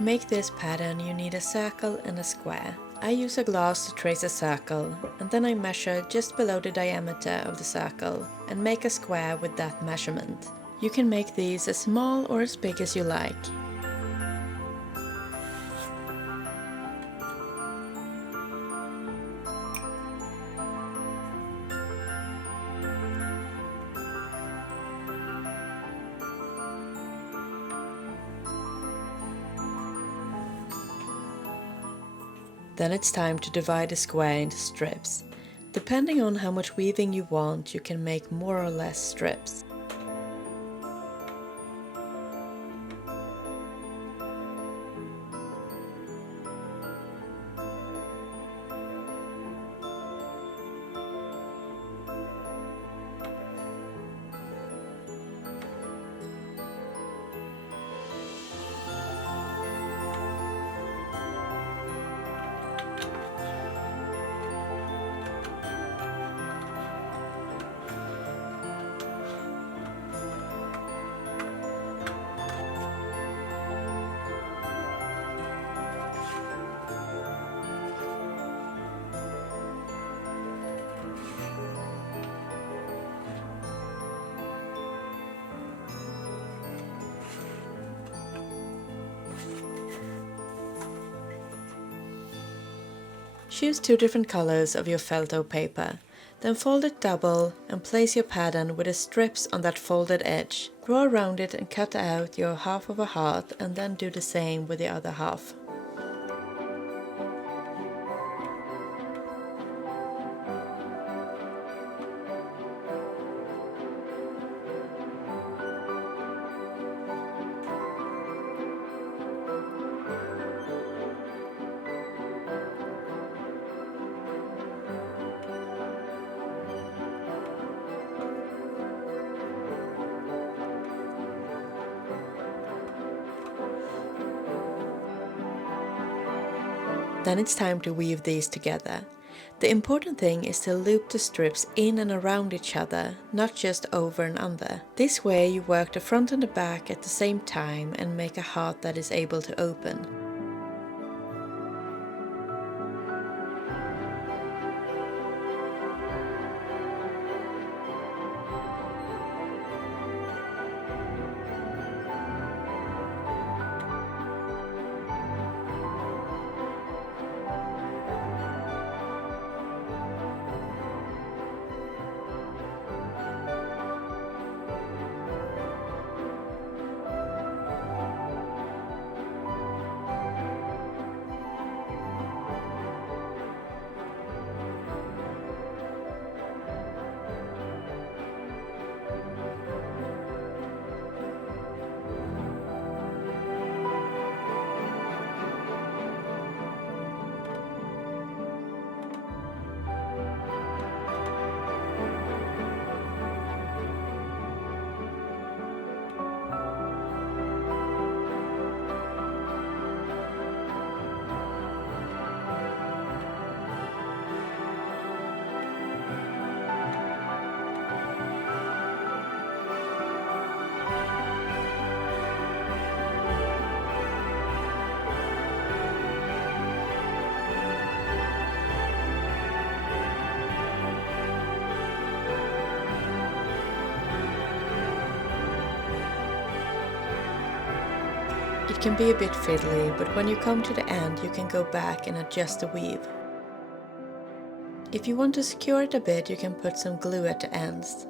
To make this pattern you need a circle and a square. I use a glass to trace a circle, and then I measure just below the diameter of the circle and make a square with that measurement. You can make these as small or as big as you like. Then it's time to divide the square into strips. Depending on how much weaving you want, you can make more or less strips. Choose 2 different colors of your felto paper, then fold it double and place your pattern with the strips on that folded edge. Draw around it and cut out your half of a heart, and then do the same with the other half. Then it's time to weave these together. The important thing is to loop the strips in and around each other, not just over and under. This way you work the front and the back at the same time and make a heart that is able to open. It can be a bit fiddly, but when you come to the end you can go back and adjust the weave. If you want to secure it a bit, you can put some glue at the ends.